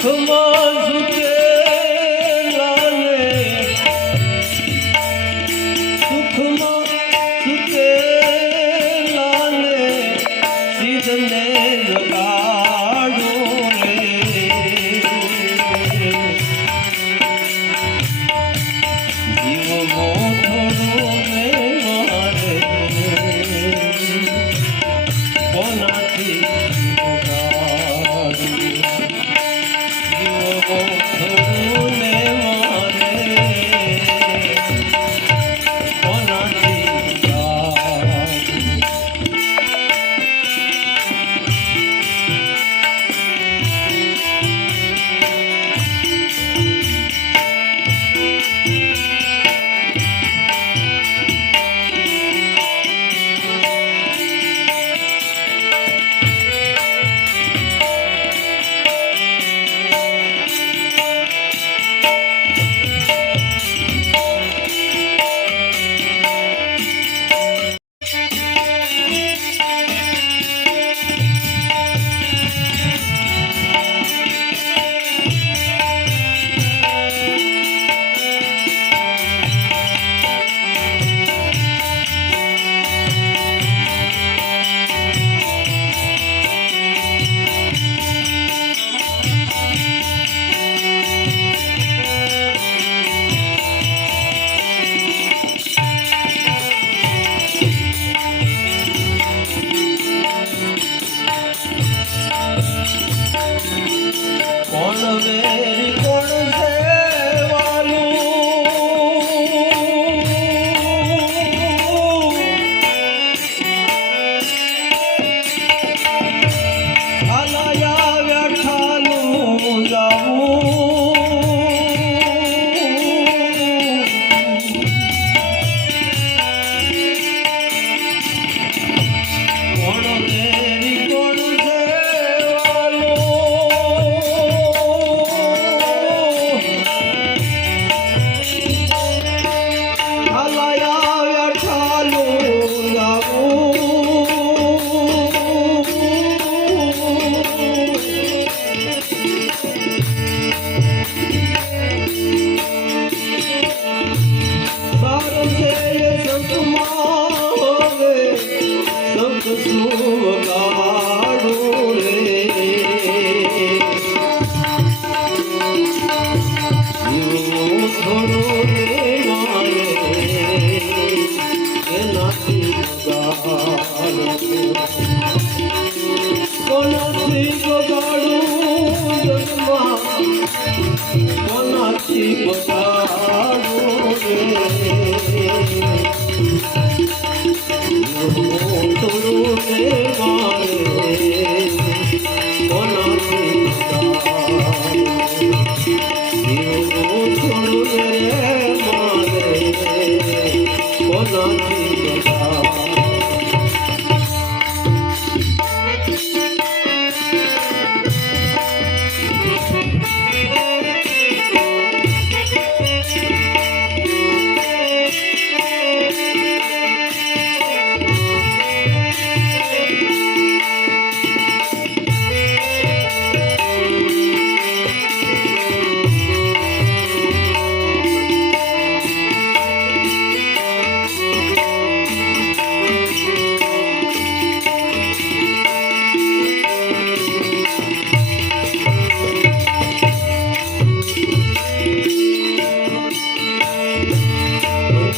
দেখো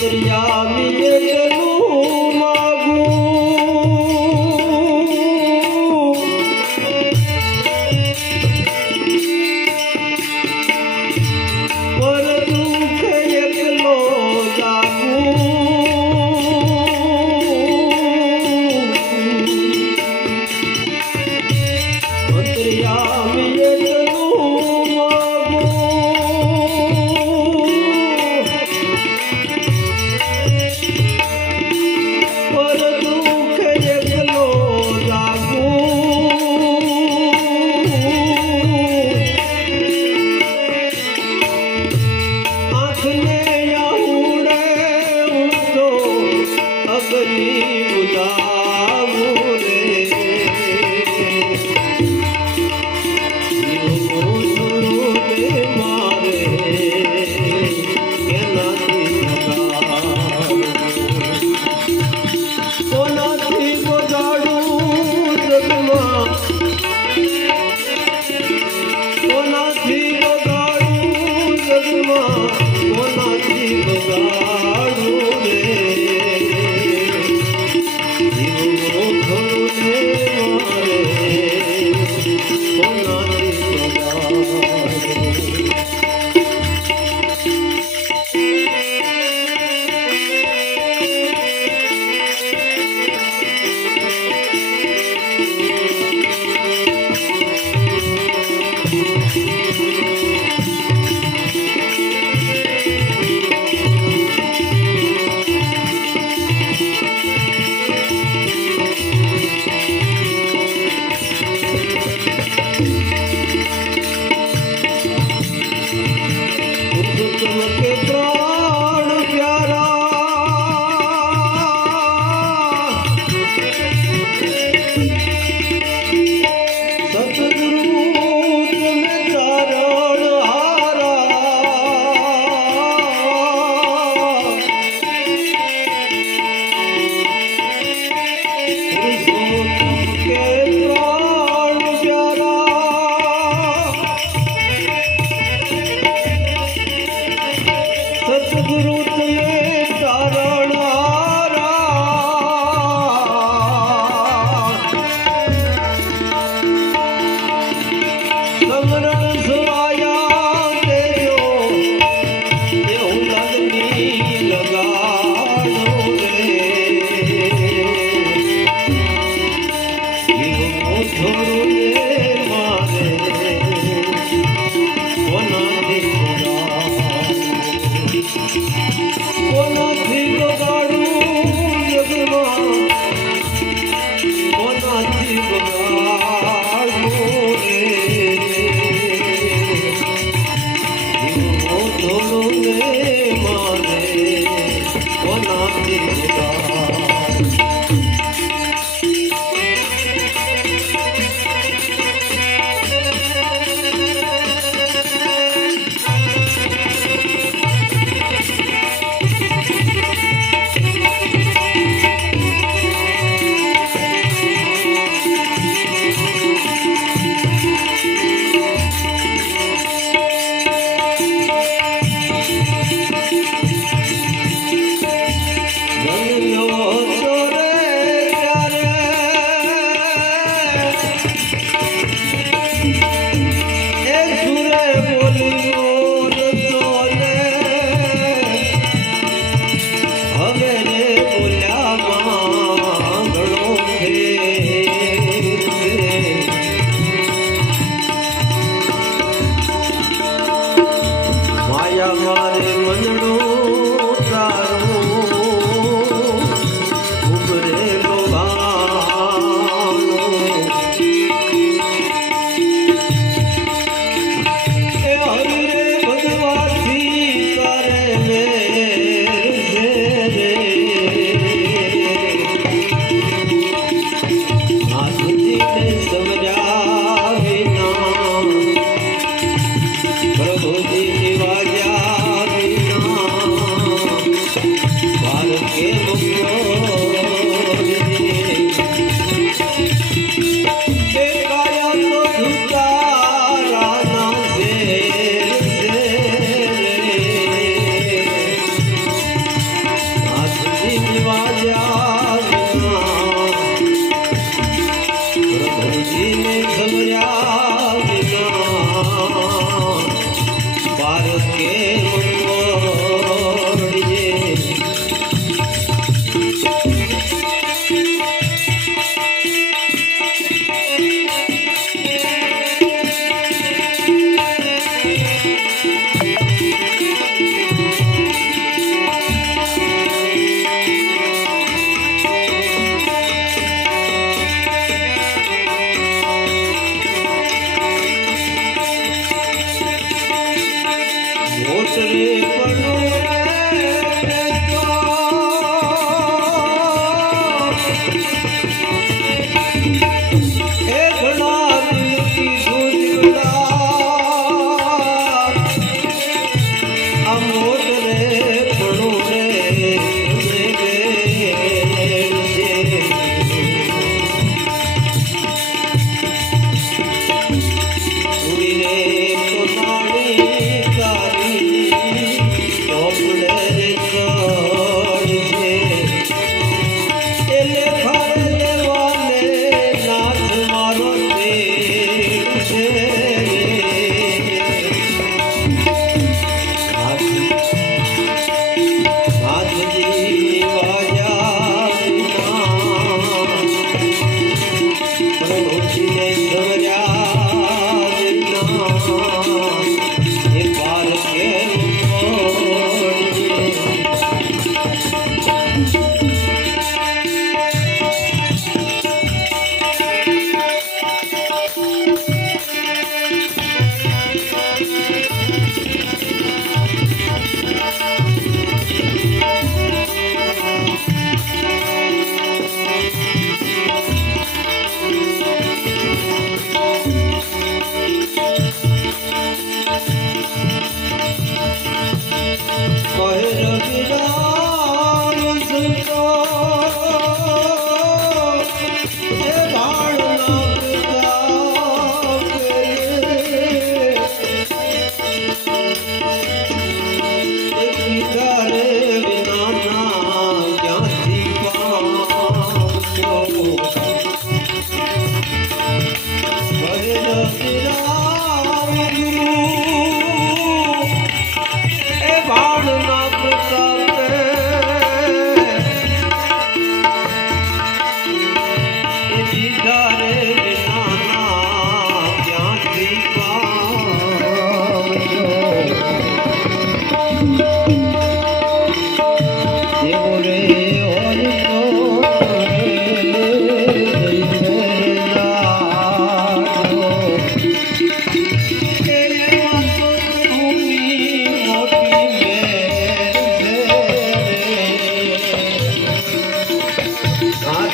Yeah, me neither.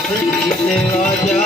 राजा